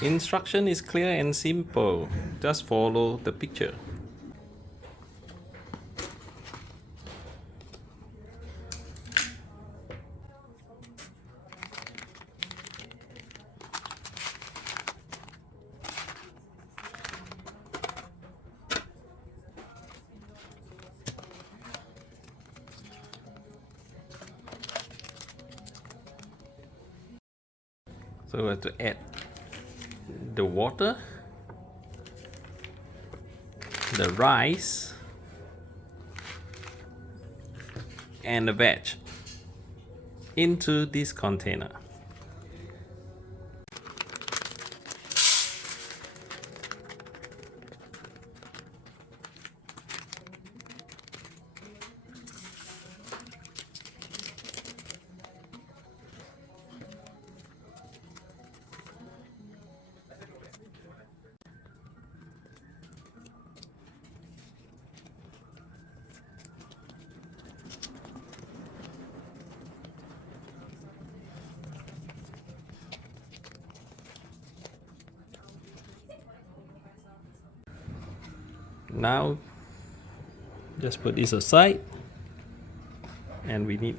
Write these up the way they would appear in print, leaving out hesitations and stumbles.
Instruction is clear and simple. Just follow the picture. So we have to add the water, the rice, and the veg into this container. Now just put this aside, and we need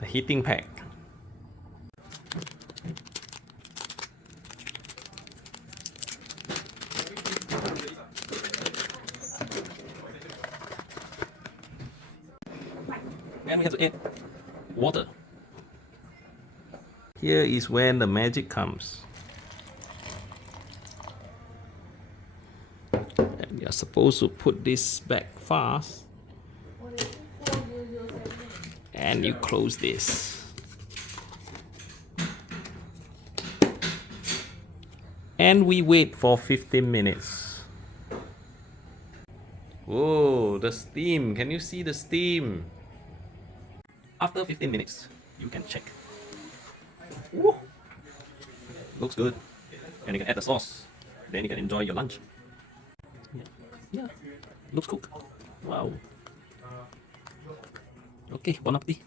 the heating pack. And we have to add water. Here is when the magic comes. And you're supposed to put this back fast. And you close this. And we wait for 15 minutes. Whoa, the steam. Can you see the steam? After 15 minutes, you can check. Woo! Looks good. And you can add the sauce. Then you can enjoy your lunch. Yeah. Looks cooked. Wow. Okay, bon appetit.